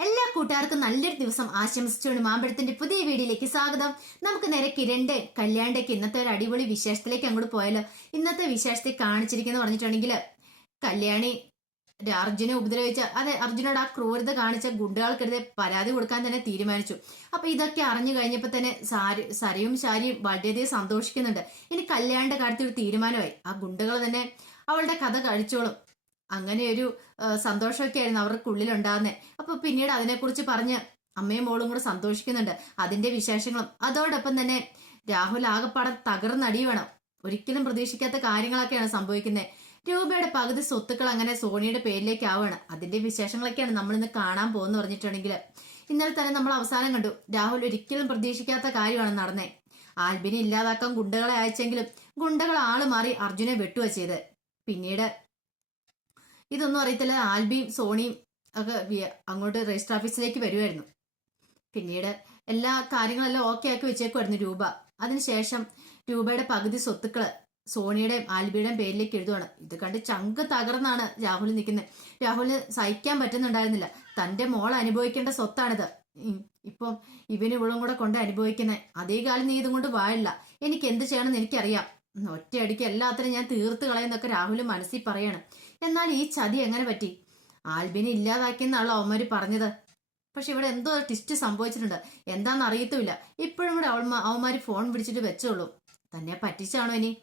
എല്ലാ കൂട്ടുകാർക്കും നല്ലൊരു ദിവസം ആശംസിച്ചുകൊണ്ട് മാമ്പഴത്തിന്റെ പുതിയ വീഡിയോയിലേക്ക് സ്വാഗതം. നമുക്ക് നേരെ കിരണ്ട് കല്യാണ്ടേക്ക് ഇന്നത്തെ ഒരു അടിപൊളി വിശേഷത്തിലേക്ക് അങ്ങോട്ട് പോയാലോ? ഇന്നത്തെ വിശേഷത്തെ കാണിച്ചിരിക്കുന്നു പറഞ്ഞിട്ടുണ്ടെങ്കിൽ കല്യാണി അർജുനെ ഉപദ്രവിച്ച അതെ അർജുനോട് ആ ക്രൂരത കാണിച്ച ഗുണ്ടകൾക്കെതിരെ പരാതി കൊടുക്കാൻ തന്നെ തീരുമാനിച്ചു. അപ്പൊ ഇതൊക്കെ അറിഞ്ഞു കഴിഞ്ഞപ്പോ തന്നെ സാരി സരയും ശാരിയും വളരെയധികം സന്തോഷിക്കുന്നുണ്ട്. ഇനി കല്യാണിന്റെ കാര്യത്തിൽ ഒരു തീരുമാനമായി. ആ ഗുണ്ടകൾ തന്നെ അവളുടെ കഥ കഴിച്ചോളും. അങ്ങനെ ഒരു സന്തോഷമൊക്കെ ആയിരുന്നു അവർക്ക് ഉള്ളിലുണ്ടാകുന്നത് അപ്പൊ പിന്നീട് അതിനെക്കുറിച്ച് പറഞ്ഞ് അമ്മയും മോളും കൂടെ സന്തോഷിക്കുന്നുണ്ട്. അതിന്റെ വിശേഷങ്ങളും. അതോടൊപ്പം തന്നെ രാഹുൽ ആകപ്പാടം തകർന്നടി വേണം ഒരിക്കലും പ്രതീക്ഷിക്കാത്ത കാര്യങ്ങളൊക്കെയാണ് സംഭവിക്കുന്നത് രൂപയുടെ പകുതി സ്വത്തുക്കൾ അങ്ങനെ സോണിയുടെ പേരിലേക്ക് ആവുകയാണ് അതിന്റെ വിശേഷങ്ങളൊക്കെയാണ് നമ്മൾ ഇന്ന് കാണാൻ പോകുന്ന പറഞ്ഞിട്ടുണ്ടെങ്കിൽ. ഇന്നലെ തന്നെ നമ്മൾ അവസാനം കണ്ടു. രാഹുൽ ഒരിക്കലും പ്രതീക്ഷിക്കാത്ത കാര്യമാണ് നടന്നേ. ആൽബിനെ ഇല്ലാതാക്കാൻ ഗുണ്ടകളെ അയച്ചെങ്കിലും ഗുണ്ടകൾ ആൾ മാറി അർജുനെ വെട്ടുക ചെയ്ത്. പിന്നീട് ഇതൊന്നും അറിയത്തില്ല. ആൽബിയും സോണിയും ഒക്കെ അങ്ങോട്ട് രജിസ്റ്റർ ഓഫീസിലേക്ക് വരുമായിരുന്നു പിന്നീട് എല്ലാ കാര്യങ്ങളെല്ലാം ഓക്കെ ആക്കി വെച്ചേക്കുമായിരുന്നു രൂപ. അതിനുശേഷം രൂപയുടെ പകുതി സ്വത്തുക്കൾ സോണിയുടെയും ആൽബിയുടെയും പേരിലേക്ക് എഴുതുവാണ്. ഇത് കണ്ട് ചങ്ക് തകർന്നാണ് രാഹുൽ നിൽക്കുന്നത് രാഹുലിന് സഹിക്കാൻ പറ്റുന്നുണ്ടായിരുന്നില്ല. തന്റെ മോൾ അനുഭവിക്കേണ്ട സ്വത്താണിത്. ഇപ്പം ഇവന് ഇവളും കൂടെ കൊണ്ട് അനുഭവിക്കുന്നത് അതേ കാലം നീ ഇതും കൊണ്ട് വാഴില്ല എനിക്ക് എന്ത് ചെയ്യണമെന്ന് എനിക്കറിയാം. ഒറ്റയടിക്ക് എല്ലാത്തിനും ഞാൻ തീർത്ത് കളയുന്നൊക്കെ രാഹുൽ മനസ്സിൽ പറയാണ്. എന്നാൽ ഈ ചതി എങ്ങനെ പറ്റി? ആൽബിനെ ഇല്ലാതാക്കിയെന്നാണല്ലോ അവന്മാര് പറഞ്ഞത്. പക്ഷെ ഇവിടെ എന്തോ ട്വിസ്റ്റ് സംഭവിച്ചിട്ടുണ്ട്. എന്താണെന്ന് അറിയത്തുമില്ല. ഇപ്പോഴും കൂടെ അവൾ അവന്മാര് ഫോൺ പിടിച്ചിട്ട് വെച്ചോളൂ തന്നെ പറ്റിച്ചാണോ ഇനി?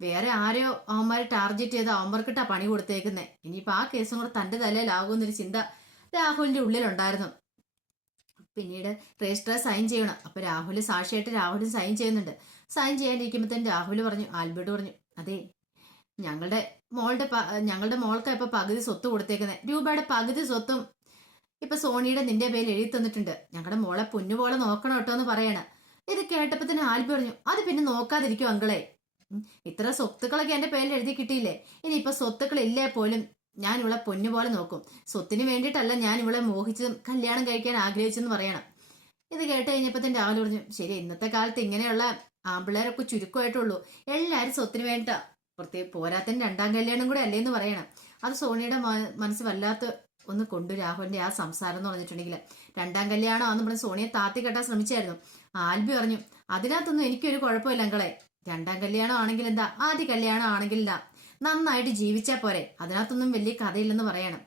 വേറെ ആരെയോ അവന്മാര് ടാർഗറ്റ് ചെയ്ത് അവന്മാർക്കിട്ടാ പണി കൊടുത്തേക്കുന്നേ. ഇനിയിപ്പോ ആ കേസും കൂടെ തന്റെ തലയിലാകുമെന്നൊരു ചിന്ത രാഹുലിന്റെ ഉള്ളിലുണ്ടായിരുന്നു. പിന്നീട് രജിസ്റ്റർ സൈൻ ചെയ്യണം. അപ്പൊ രാഹുൽ സാക്ഷിയായിട്ട് രാഹുലും സൈൻ ചെയ്യുന്നുണ്ട്. സൈൻ ചെയ്യാനിരിക്കുമ്പോഴത്തേന് രാഹുൽ പറഞ്ഞു ആൽബർട്ട് പറഞ്ഞു അതെ ഞങ്ങളുടെ മോളുടെ ഞങ്ങളുടെ മോൾക്കാ ഇപ്പൊ പകുതി സ്വത്ത് കൊടുത്തേക്കുന്നത് രൂപയുടെ പകുതി സ്വത്തും ഇപ്പൊ സോണിയുടെ നിന്റെ പേരിൽ എഴുതി തന്നിട്ടുണ്ട്. ഞങ്ങളുടെ മോളെ പൊന്നുപോലെ നോക്കണം കേട്ടോ എന്ന് പറയണ. ഇത് കേട്ടപ്പോ തന്നെ ആൽബി പറഞ്ഞു അത് പിന്നെ നോക്കാതിരിക്കും അങ്കളെ. ഇത്ര സ്വത്തുക്കളൊക്കെ എന്റെ പേരിൽ എഴുതി കിട്ടിയില്ലേ? ഇനി ഇപ്പൊ സ്വത്തുക്കൾ ഇല്ലേ പോലും? ഞാൻ ഇവളെ പൊന്നുപോലെ നോക്കും. സ്വത്തിന് വേണ്ടിയിട്ടല്ല ഞാൻ ഇവളെ മോഹിച്ചതും കല്യാണം കഴിക്കാൻ ആഗ്രഹിച്ചെന്ന് പറയണം. ഇത് കേട്ട് കഴിഞ്ഞപ്പോ തന്നെ രാവിലെ പറഞ്ഞു ശരി ഇന്നത്തെ കാലത്ത് ഇങ്ങനെയുള്ള ആമ്പിള്ളേരൊക്കെ ചുരുക്കമായിട്ടുള്ളൂ എല്ലാരും സ്വത്തിന് വേണ്ട പ്രത്യേക പോരാത്തൻ രണ്ടാം കല്യാണം കൂടെ അല്ലേ എന്ന് പറയണം. അത് സോണിയുടെ മനസ്സ് വല്ലാത്ത ഒന്ന് കൊണ്ടു രാഹുലിന്റെ ആ സംസാരം എന്ന് പറഞ്ഞിട്ടുണ്ടെങ്കിൽ രണ്ടാം കല്യാണം ആന്ന് പറഞ്ഞ് സോണിയെ താത്തി കെട്ടാൻ ശ്രമിച്ചായിരുന്നു. ആൽബി പറഞ്ഞു അതിനകത്തൊന്നും എനിക്കൊരു കുഴപ്പമില്ല അങ്കളെ. രണ്ടാം കല്യാണം ആണെങ്കിൽ എന്താ? ആദ്യ കല്യാണം ആണെങ്കിൽ എന്താ? നന്നായിട്ട് ജീവിച്ചാ പോരെ. അതിനകത്തൊന്നും വലിയ കഥയില്ലെന്ന് പറയണം.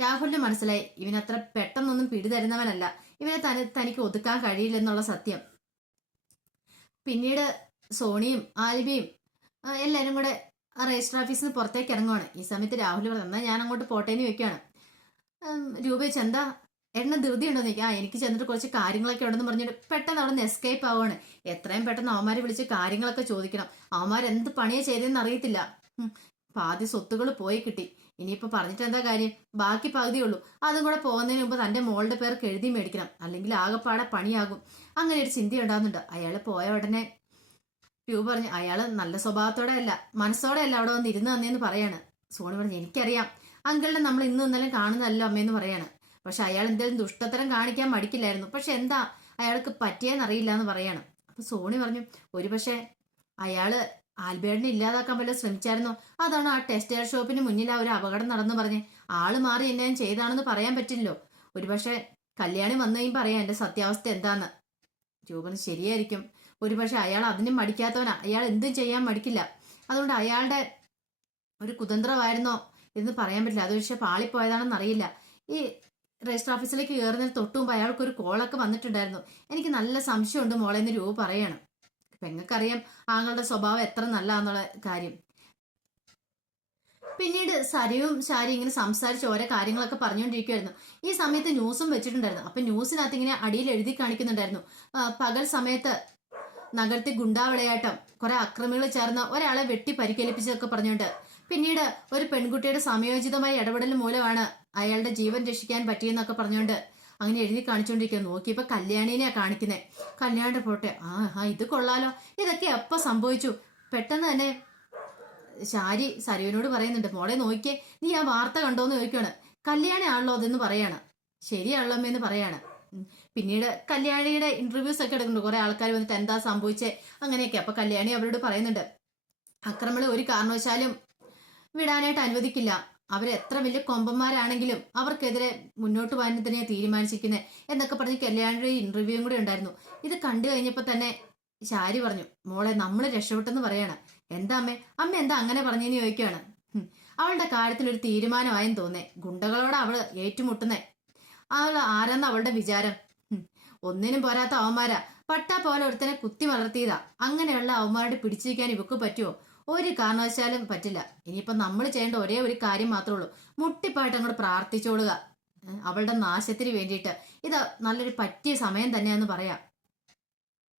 രാഹുലിന് മനസ്സിലായി ഇവനത്ര പെട്ടെന്നൊന്നും പിടിതരുന്നവനല്ല ഇവനെ തനി തനിക്ക് ഒതുക്കാൻ കഴിയില്ലെന്നുള്ള സത്യം. പിന്നീട് സോണിയും ആൽബിയും എല്ലാവരും കൂടെ ആ രജിസ്റ്റർ ഓഫീസിൽ നിന്ന് പുറത്തേക്ക് ഇറങ്ങുവാണ്. ഈ സമയത്ത് രാഹുൽ പറഞ്ഞു ഞാൻ അങ്ങോട്ട് പോട്ടേന്ന് വെക്കുകയാണ് ഉം, രൂപ വെച്ച് എന്താ? എണ്ണ ധൃതി ഉണ്ടോ എനിക്ക് ആ എനിക്ക് ചെന്നിട്ട് കുറച്ച് കാര്യങ്ങളൊക്കെ ഉണ്ടെന്ന് പറഞ്ഞിട്ട് പെട്ടെന്ന് അവിടെ നിന്ന് എസ്കേപ്പ് ആവുകയാണ് എത്രയും പെട്ടെന്ന് അവന്മാരെ വിളിച്ച് കാര്യങ്ങളൊക്കെ ചോദിക്കണം. അവന്മാർ എന്ത് പണിയാ ചെയ്തതെന്ന് അറിയത്തില്ല. പാതി സ്വത്തുകൾ പോയി കിട്ടി. ഇനിയിപ്പോൾ പറഞ്ഞിട്ട് എന്താ കാര്യം? ബാക്കി പകുതി ഉള്ളൂ. അതും കൂടെ പോകുന്നതിന് മുമ്പ് തന്റെ മോളുടെ പേർക്ക് എഴുതി മേടിക്കണം. അല്ലെങ്കിൽ ആകെപ്പാടെ പണിയാകും. അങ്ങനെ ഒരു ചിന്ത ഉണ്ടാകുന്നുണ്ട് അയാൾ പോയ ഉടനെ രൂപ പറഞ്ഞു അയാൾ നല്ല സ്വഭാവത്തോടെ അല്ല മനസ്സോടെ അല്ല അവിടെ വന്ന് ഇരുന്ന് തന്നെയെന്ന് പറയാണ്. സോണി പറഞ്ഞു എനിക്കറിയാം. അങ്കിളിനെ നമ്മൾ ഇന്നും ഇന്നലെ കാണുന്നതല്ല അമ്മയെന്ന് പറയാണ്. പക്ഷെ അയാൾ എന്തെങ്കിലും ദുഷ്ടത്തരം കാണിക്കാൻ മടിക്കില്ലായിരുന്നു. പക്ഷെ എന്താ അയാൾക്ക് പറ്റിയെന്നറിയില്ല എന്ന് പറയാണ്. അപ്പൊ സോണി പറഞ്ഞു ഒരു പക്ഷെ അയാൾ ആൽബേർട്ടിനെ ഇല്ലാതാക്കാൻ വല്ല ശ്രമിച്ചായിരുന്നു? അതാണ് ആ ടെക്സ്റ്റൈൽ ഷോപ്പിന് മുന്നിൽ ആ ഒരു അപകടം നടന്നു പറഞ്ഞ്. ആൾ മാറി എന്നെ ചെയ്താണെന്ന് പറയാൻ പറ്റില്ലല്ലോ. ഒരുപക്ഷെ കല്യാണി വന്നേയും പറയാം എന്റെ സത്യാവസ്ഥ എന്താന്ന്. രൂപന് ശരിയായിരിക്കും. ഒരുപക്ഷെ അയാൾ അതിനും മടിക്കാത്തവനാ. അയാൾ എന്തും ചെയ്യാൻ മടിക്കില്ല. അതുകൊണ്ട് അയാളുടെ ഒരു കുതന്ത്രമായിരുന്നോ എന്ന് പറയാൻ പറ്റില്ല. അത് പക്ഷെ പാളിപ്പോയതാണെന്ന് അറിയില്ല. ഈ രജിസ്റ്റർ ഓഫീസിലേക്ക് കയറുന്നതിന് തൊട്ട് മുമ്പ് അയാൾക്ക് ഒരു കോളൊക്കെ വന്നിട്ടുണ്ടായിരുന്നു. എനിക്ക് നല്ല സംശയമുണ്ട് മോളെ എന്ന് രൂപ പറയണം. പെങ്ങൾക്കറിയാം ആങ്ങളുടെ സ്വഭാവം എത്ര നല്ലതാന്നുള്ള കാര്യം. പിന്നീട് സരയും ശാരി ഇങ്ങനെ സംസാരിച്ച് ഓരോ കാര്യങ്ങളൊക്കെ പറഞ്ഞുകൊണ്ടിരിക്കുമായിരുന്നു ഈ സമയത്ത് ന്യൂസും വെച്ചിട്ടുണ്ടായിരുന്നു. അപ്പൊ ന്യൂസിനകത്ത് ഇങ്ങനെ അടിയിൽ എഴുതി കാണിക്കുന്നുണ്ടായിരുന്നു. പകൽ സമയത്ത് നഗരത്തിൽ ഗുണ്ടാവിളയാട്ടം. കുറെ അക്രമികൾ ചേർന്ന് ഒരാളെ വെട്ടി പരിക്കേൽപ്പിച്ചതൊക്കെ പറഞ്ഞുകൊണ്ട്. പിന്നീട് ഒരു പെൺകുട്ടിയുടെ സമയോചിതമായ ഇടപെടൽ മൂലമാണ് അയാളുടെ ജീവൻ രക്ഷിക്കാൻ പറ്റിയെന്നൊക്കെ പറഞ്ഞുകൊണ്ട് അങ്ങനെ എഴുതി കാണിച്ചുകൊണ്ടിരിക്കുക നോക്കിയപ്പോ കല്യാണിനെയാ കാണിക്കുന്നേ. കല്യാണിന്റെ പോട്ടെ ആ ആ ഇത് കൊള്ളാലോ. ഇതൊക്കെ എപ്പോ സംഭവിച്ചു? പെട്ടെന്ന് തന്നെ ശാരി സരുവിനോട് പറയുന്നുണ്ട് മോളെ നോക്കിയേ നീ ആ വാർത്ത കണ്ടോന്ന് ചോദിക്കാണ് കല്യാണി ആണല്ലോ അതെന്ന് പറയാണ്. ശരിയാണല്ലോ അമ്മയെന്ന് പറയാണ്. പിന്നീട് കല്യാണിയുടെ ഇന്റർവ്യൂസ് ഒക്കെ എടുക്കുന്നുണ്ട്. കുറെ ആൾക്കാർ വന്നിട്ട് എന്താ സംഭവിച്ചേ? അങ്ങനെയൊക്കെ. അപ്പൊ കല്യാണി അവരോട് പറയുന്നുണ്ട്. അക്രമങ്ങൾ ഒരു കാരണവശാലും വിടാനായിട്ട് അനുവദിക്കില്ല. അവരെത്ര വലിയ കൊമ്പന്മാരാണെങ്കിലും അവർക്കെതിരെ മുന്നോട്ട് പോകാൻ തന്നെ തീരുമാനിച്ചിരിക്കുന്നത് എന്നൊക്കെ പറഞ്ഞ് കല്യാണിയുടെ ഇന്റർവ്യൂവും കൂടെ ഉണ്ടായിരുന്നു. ഇത് കണ്ടു കഴിഞ്ഞപ്പോൾ തന്നെ ശാരി പറഞ്ഞു മോളെ നമ്മൾ രക്ഷപ്പെട്ടെന്ന് പറയാണ്. എന്താ അമ്മേ? അമ്മ എന്താ അങ്ങനെ പറഞ്ഞെന്ന് ചോദിക്കുകയാണ് അവളുടെ കാര്യത്തിൽ ഒരു തീരുമാനമായെന്ന് തോന്നേ ഗുണ്ടകളോട് അവൾ ഏറ്റുമുട്ടുന്നേ. അവൾ ആരെന്ന് അവളുടെ വിചാരം. ഒന്നിനും പോരാത്ത അവന്മാരാ. പട്ടാ പോലെ ഒരുത്തനെ കുത്തി വളർത്തിയതാ അങ്ങനെയുള്ള അവന്മാരുടെ പിടിച്ചിരിക്കാൻ ഇവക്ക് പറ്റുമോ ഒരു കാരണവശാലും പറ്റില്ല. ഇനിയിപ്പൊ നമ്മൾ ചെയ്യേണ്ട ഒരേ ഒരു കാര്യം മാത്രമേ ഉള്ളൂ. മുട്ടിപ്പായിട്ട് അങ്ങോട്ട് പ്രാർത്ഥിച്ചോളുക. അവളുടെ നാശത്തിന് വേണ്ടിയിട്ട്. ഇത് നല്ലൊരു പറ്റിയ സമയം തന്നെയാന്ന് പറയാം.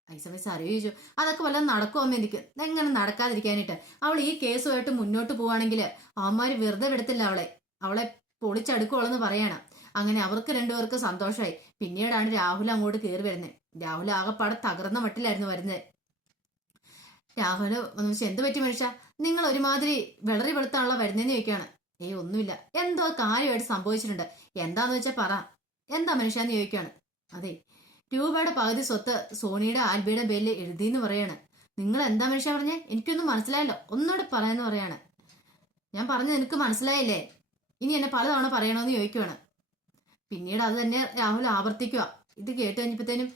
ഈ അറിയിച്ചു അതൊക്കെ വല്ലതും നടക്കുമോ അമ്മ എനിക്ക്? എങ്ങനെ നടക്കാതിരിക്കാനായിട്ട്? അവൾ ഈ കേസുമായിട്ട് മുന്നോട്ട് പോവാണെങ്കിൽ അവന്മാര് വെറുതെ വിടത്തില്ല അവളെ. അവളെ പൊളിച്ചടുക്കുള്ളെന്ന് പറയാണ്. അങ്ങനെ അവർക്ക് രണ്ടുപേർക്ക് സന്തോഷമായി പിന്നീടാണ് രാഹുൽ അങ്ങോട്ട് കയറി വരുന്നത്. രാഹുൽ ആകെപ്പാടെ തകർന്ന മട്ടിലായിരുന്നു വരുന്നത്. രാഹുൽ മനുഷ്യ എന്ത് പറ്റി മനുഷ്യ നിങ്ങൾ ഒരുമാതിരി വിളറി വെളുത്താണല്ലോ വരുന്നതെന്ന് ചോദിക്കുകയാണ്. ഏയ് ഒന്നുമില്ല. എന്തോ കാര്യമായിട്ട് സംഭവിച്ചിട്ടുണ്ട്. എന്താന്ന് വെച്ചാൽ പറ. എന്താ മനുഷ്യാന്ന് ചോദിക്കുകയാണ്. അതെ രൂപയുടെ പകുതി സ്വത്ത് സോണിയുടെ ആൽബിയുടെ പേരിൽ എഴുതിയെന്ന് പറയാണ്. നിങ്ങൾ എന്താ മനുഷ്യ പറഞ്ഞേ? എനിക്കൊന്നും മനസ്സിലായല്ലോ. ഒന്നുകൂടെ പറയാന്ന് പറയാണ്. ഞാൻ പറഞ്ഞു നിനക്ക് മനസ്സിലായില്ലേ? ഇനി എന്നെ പലതവണ പറയണമെന്ന് ചോദിക്കുവാണ് പിന്നീട് അത് തന്നെ രാഹുൽ ആവർത്തിക്കുക. ഇത് കേട്ട് കഴിഞ്ഞപ്പോഴത്തേനും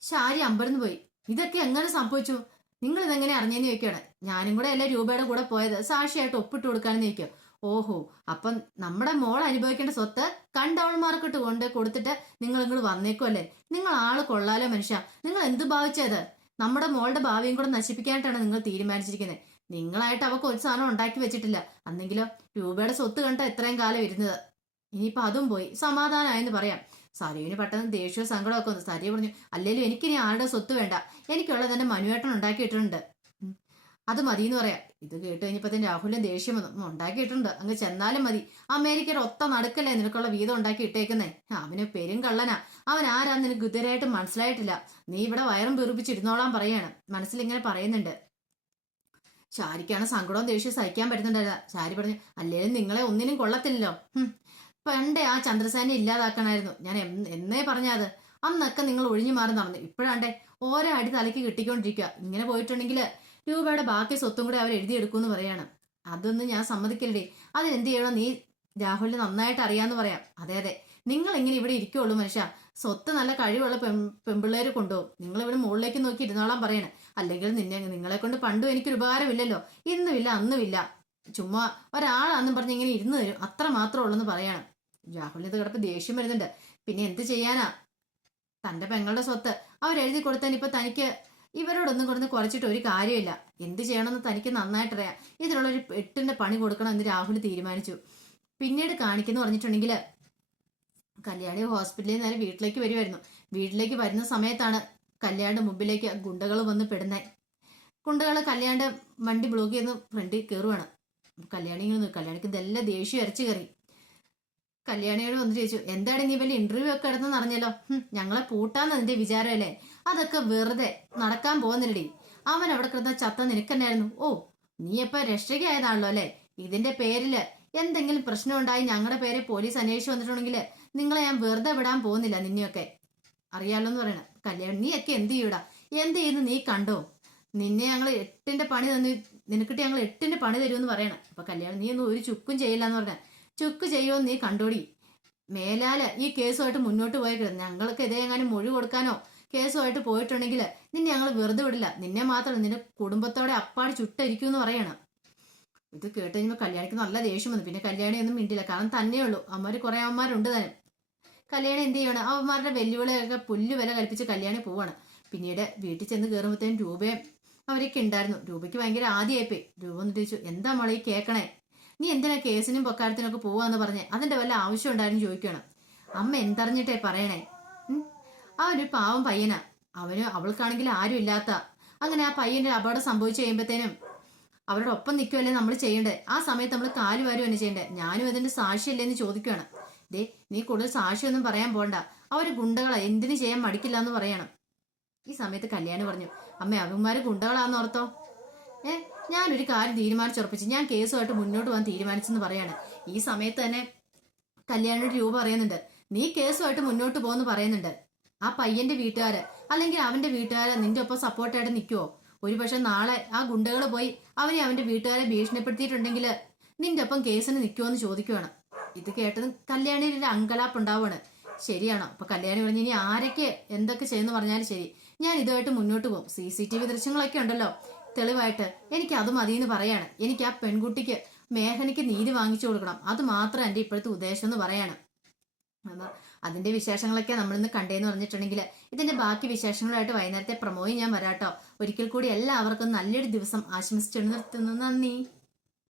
ശാരി അമ്പരന്ന് പോയി. ഇതൊക്കെ എങ്ങനെ സംഭവിച്ചു? നിങ്ങൾ ഇതെങ്ങനെ അറിഞ്ഞെന്ന് ചോദിക്കുകയാണ്. ഞാനും കൂടെ എല്ലാ രൂപയുടെ കൂടെ പോയത്? സാക്ഷിയായിട്ട് ഒപ്പിട്ട് കൊടുക്കാനെന്ന് ചോദിക്കുക. ഓഹോ അപ്പം നമ്മുടെ മോൾ അനുഭവിക്കേണ്ട സ്വത്ത് കണ്ടവൾമാർക്കിട്ട് കൊണ്ട് കൊടുത്തിട്ട് നിങ്ങൾ ഇങ്ങോട്ട് വന്നേക്കോ അല്ലേ? നിങ്ങൾ ആൾ കൊള്ളാലോ മനുഷ്യ. നിങ്ങൾ എന്ത് ഭാവിച്ചത്? നമ്മുടെ മോളുടെ ഭാവിയും കൂടെ നശിപ്പിക്കാനായിട്ടാണ് നിങ്ങൾ തീരുമാനിച്ചിരിക്കുന്നത് നിങ്ങളായിട്ട് അവക്ക് ഒരു സാധനം ഉണ്ടാക്കി വെച്ചിട്ടില്ല. അന്നെങ്കിലും രൂപയുടെ സ്വത്ത് കണ്ട എത്രയും കാലം ഇരുന്നത്. ഇനിയിപ്പോ അതും പോയി. സമാധാനമായെന്ന് പറയാം. സരീവിന് പെട്ടെന്ന് ദേഷ്യവും സങ്കടമൊക്കെ ഒന്ന് സരി പറഞ്ഞു അല്ലേലും എനിക്കിനി ആരുടെ സ്വത്ത് വേണ്ട? എനിക്കുള്ളത് എന്റെ മനുവേട്ടൻ ഉണ്ടാക്കിയിട്ടുണ്ട്. അത് മതി എന്ന് പറയാം. ഇത് കേട്ട് കഴിഞ്ഞപ്പോഴത്തേന് രാഹുലിന് ദേഷ്യം വന്നു. "ഉം, ഉണ്ടാക്കിയിട്ടുണ്ട്. അങ്ങ് ചെന്നാലും മതി. അമേരിക്കയുടെ ഒത്ത നടക്കല്ലേ നിനക്കുള്ള വീതം ഉണ്ടാക്കി ഇട്ടേക്കുന്നേ? അവന് പെരും കള്ളനാ. അവൻ ആരാന്ന് നിനക്ക് ഗുദ്ധരായിട്ട് മനസ്സിലായിട്ടില്ല. നീ ഇവിടെ വയറും വീർപ്പിച്ചിരുന്നോളാൻ പറയാണ്. മനസ്സിൽ ഇങ്ങനെ പറയുന്നുണ്ട്. ശാരിക്കാണ് സങ്കടവും ദേഷ്യവും സഹിക്കാൻ പറ്റുന്നുണ്ടായിരുന്ന ശാരി പറഞ്ഞു അല്ലേലും നിങ്ങളെ ഒന്നിനും കൊള്ളത്തില്ലല്ലോ. പണ്ടേ ആ ചന്ദ്രസേനെ ഇല്ലാതാക്കണമായിരുന്നു ഞാൻ എന്ന് എന്നേ പറഞ്ഞത്. അന്നൊക്കെ നിങ്ങൾ ഒഴിഞ്ഞു മാറി നടന്നു. ഇപ്പോഴാണ്ടേ ഓരോ അടി തലയ്ക്ക് കിട്ടിക്കൊണ്ടിരിക്കുക ഇങ്ങനെ പോയിട്ടുണ്ടെങ്കിൽ രൂപയുടെ ബാക്കി സ്വത്തും കൂടെ അവർ എഴുതിയെടുക്കുമെന്ന് പറയാണ്. അതൊന്നും ഞാൻ സമ്മതിക്കില്ലേ അതിനെന്ത് ചെയ്യണം നീ രാഹുലിന് നന്നായിട്ട് അറിയാന്ന് പറയാം. അതെ അതെ. നിങ്ങൾ ഇങ്ങനെ ഇവിടെ ഇരിക്കുള്ളൂ മനുഷ്യ. സ്വത്ത് നല്ല കഴിവുള്ള പെൺ പെൺപിള്ളേർ കൊണ്ടുപോകും. നിങ്ങൾ ഇവിടെ മുകളിലേക്ക് നോക്കി ഇരുന്നോളാൻ പറയണേ. അല്ലെങ്കിൽ നിന്നെ നിങ്ങളെ കൊണ്ട് പണ്ടും എനിക്കൊരു ഉപകാരമില്ലല്ലോ. ഇന്നുമില്ല അന്നുമില്ല. ചുമ്മാ ഒരാളാന്നും പറഞ്ഞ് ഇങ്ങനെ ഇരുന്ന് തരും അത്ര മാത്രമേ ഉള്ളൂ എന്ന് പറയാണ്. രാഹുലിന് ഇത് കിടപ്പ് ദേഷ്യം വരുന്നുണ്ട്. പിന്നെ എന്ത് ചെയ്യാനാ? തന്റെ പെങ്ങളുടെ സ്വത്ത് അവരെഴുതി കൊടുത്താൽ ഇപ്പൊ തനിക്ക് ഇവരോടൊന്നും കൊടുത്ത് കുറച്ചിട്ട് ഒരു കാര്യമില്ല. എന്ത് ചെയ്യണമെന്ന് തനിക്ക് നന്നായിട്ടറിയാം. ഇതിനുള്ള ഒരു എട്ടിന്റെ പണി കൊടുക്കണം എന്ന് രാഹുൽ തീരുമാനിച്ചു. പിന്നീട് കാണിക്കുന്നു പറഞ്ഞിട്ടുണ്ടെങ്കിൽ കല്യാണി ഹോസ്പിറ്റലിൽ നിന്ന് വീട്ടിലേക്ക് വരുമായിരുന്നു വീട്ടിലേക്ക് വരുന്ന സമയത്താണ് കല്യാണിന്റെ മുമ്പിലേക്ക് ഗുണ്ടകൾ വന്ന് പെടുന്നത് ഗുണ്ടകൾ കല്യാണിന്റെ വണ്ടി ബ്ലോക്ക് ചെയ്യുന്ന ഫ്രണ്ടിൽ കയറുവാണ്. കല്യാണി. കല്യാണിക്ക് ഇതെല്ലാം ദേഷ്യം അരച്ചു കയറി. കല്യാണിയോട് വന്ന് ചോദിച്ചു എന്താണ് നീ വലിയ ഇന്റർവ്യൂ ഒക്കെ എടുത്തെന്ന് അറിഞ്ഞല്ലോ? ഹും, ഞങ്ങളെ പൂട്ടാന്ന് നിന്റെ വിചാരമല്ലേ? അതൊക്കെ വെറുതെ നടക്കാൻ പോകുന്നില്ലടി. അവൻ അവിടെ കിടന്ന ചത്ത നിനക്കെന്നായിരുന്നു. ഓ നീ ഇപ്പൊ രക്ഷകയായതാണല്ലോ അല്ലേ? ഇതിന്റെ പേരിൽ എന്തെങ്കിലും പ്രശ്നം ഉണ്ടായി ഞങ്ങളുടെ പേരെ പോലീസ് അന്വേഷിച്ചു വന്നിട്ടുണ്ടെങ്കിൽ നിങ്ങളെ ഞാൻ വെറുതെ വിടാൻ പോകുന്നില്ല നിന്നെയൊക്കെ. അറിയാലോ എന്ന് പറയണ. കല്യാണി നീ ഒക്കെ എന്ത് ചെയ്യൂടാ? എന്ത് ചെയ്യുന്നു നീ കണ്ടോ? നിന്നെ ഞങ്ങൾ എട്ടിന്റെ പണി തന്നു നിനക്കിട്ട് ഞങ്ങൾ എട്ടിന്റെ പണി തരുമെന്ന് പറയണം. അപ്പൊ കല്യാണം നീ ഒന്നും ഒരു ചുക്കും ചെയ്യില്ല എന്ന് പറഞ്ഞ. ചുക്ക് ചെയ്യുമോ നീ കണ്ടോടി. മേലാൽ ഈ കേസുമായിട്ട് മുന്നോട്ട് പോയേക്കരുത് ഞങ്ങൾക്ക് ഇതേ എങ്ങനെ മൊഴി കൊടുക്കാനോ കേസുമായിട്ട് പോയിട്ടുണ്ടെങ്കിൽ നിന്നെ ഞങ്ങൾ വെറുതെ വിടില്ല. നിന്നെ മാത്രം നിന്റെ കുടുംബത്തോടെ അപ്പാട് ചുട്ടരിക്കും എന്ന് പറയണം. ഇത് കേട്ട് കഴിഞ്ഞപ്പോൾ കല്യാണിക്ക് നല്ല ദേഷ്യം വന്നു. പിന്നെ കല്യാണി ഒന്നും മിണ്ടില്ല കാരണം തന്നേ ഉള്ളൂ. അമ്മമാര് കുറേ അമ്മമാരുണ്ട് തന്നെ. കല്യാണി എന്ത് ചെയ്യണം? അവന്മാരുടെ വെല്ലുവിളിയൊക്കെ പുല്ല് വില കൽപ്പിച്ച് കല്യാണി പോവാണ്. പിന്നീട് വീട്ടിൽ ചെന്ന് കയറുമ്പോഴത്തേനും രൂപയും അവരൊക്കെ ഉണ്ടായിരുന്നു. രൂപയ്ക്ക് ഭയങ്കര ആദ്യമായിപ്പോയി രൂപ എന്ന് ചോദിച്ചു എന്താ മോളെ ഈ കേക്കണേ? നീ എന്തിനാ കേസിനും പൊക്കാരത്തിനൊക്കെ പോവാന്ന് പറഞ്ഞ് അതിന്റെ വല്ല ആവശ്യം ഉണ്ടായിരുന്നു ചോദിക്കണം? അമ്മ എന്തറിഞ്ഞിട്ടേ പറയണേ? അവനൊരു പാവം പയ്യനാ. അവന് അവൾക്കാണെങ്കിൽ ആരും ഇല്ലാത്ത. അങ്ങനെ ആ പയ്യന്റെ അപകടം സംഭവിച്ചു കഴിയുമ്പോഴത്തേനും അവരുടെ ഒപ്പം നിൽക്കുമല്ലേ നമ്മൾ ചെയ്യണ്ടേ? ആ സമയത്ത് നമ്മൾ കാൽ എന്നെ ചെയ്യണ്ടേ? ഞാനും ഇതിന്റെ സാക്ഷിയല്ലേന്ന് ചോദിക്കുകയാണ് ദേ നീ കൂടുതൽ സാക്ഷിയൊന്നും പറയാൻ പോണ്ട. അവർ ഗുണ്ടകളാ എന്തിനു ചെയ്യാൻ മടിക്കില്ല എന്ന് പറയണം. ഈ സമയത്ത് കല്യാണി പറഞ്ഞു അമ്മ അവന്മാര് ഗുണ്ടകളാന്ന് ഓർത്തോ ഏ ഞാനൊരു കാര്യം തീരുമാനിച്ചുറപ്പിച്ച് ഞാൻ കേസുമായിട്ട് മുന്നോട്ട് പോകാൻ തീരുമാനിച്ചെന്ന് പറയാണ്. ഈ സമയത്ത് തന്നെ കല്യാണിയുടെ രൂപ പറയുന്നുണ്ട്. നീ കേസുമായിട്ട് മുന്നോട്ട് പോകുന്നു പറയുന്നുണ്ട്. ആ പയ്യന്റെ വീട്ടുകാര് അല്ലെങ്കിൽ അവന്റെ വീട്ടുകാര് നിന്റെ ഒപ്പം സപ്പോർട്ടായിട്ട് നിൽക്കുവോ? ഒരുപക്ഷെ നാളെ ആ ഗുണ്ടകൾ പോയി അവനെ അവന്റെ വീട്ടുകാരെ ഭീഷണിപ്പെടുത്തിയിട്ടുണ്ടെങ്കിൽ നിന്റെ ഒപ്പം കേസിന് നിൽക്കുമെന്ന് ചോദിക്കുവാണ്. ഇത് കേട്ടതും കല്യാണിയിൽ ഒരു അങ്കലാപ്പ് ഉണ്ടാവുകയാണ് ശരിയാണോ? അപ്പൊ കല്യാണി പറഞ്ഞു ഇനി ആരൊക്കെ എന്തൊക്കെ ചെയ്യുന്നു പറഞ്ഞാലും ശരി. ഞാൻ ഇതുമായിട്ട് മുന്നോട്ട് പോകും. സി സി ടി വി ദൃശ്യങ്ങളൊക്കെ ഉണ്ടല്ലോ. തെളിവായിട്ട് എനിക്ക് അത് മതിയെന്ന് പറയാണ്. എനിക്ക് ആ പെൺകുട്ടിക്ക് മേഘനയ്ക്ക് നീതി വാങ്ങിച്ചു കൊടുക്കണം. അത് മാത്രം എന്റെ ഇപ്പോഴത്തെ ഉദ്ദേശം എന്ന് പറയാണ്. അതിന്റെ വിശേഷങ്ങളൊക്കെ നമ്മളിന്ന് കണ്ടേന്ന് പറഞ്ഞിട്ടുണ്ടെങ്കിൽ ഇതിന്റെ ബാക്കി വിശേഷങ്ങളായിട്ട് വൈകുന്നേരത്തെ പ്രമോയും ഞാൻ വരാട്ടോ. ഒരിക്കൽ കൂടി എല്ലാവർക്കും നല്ലൊരു ദിവസം ആശംസിച്ചു നിർത്തുന്നു. നന്ദി.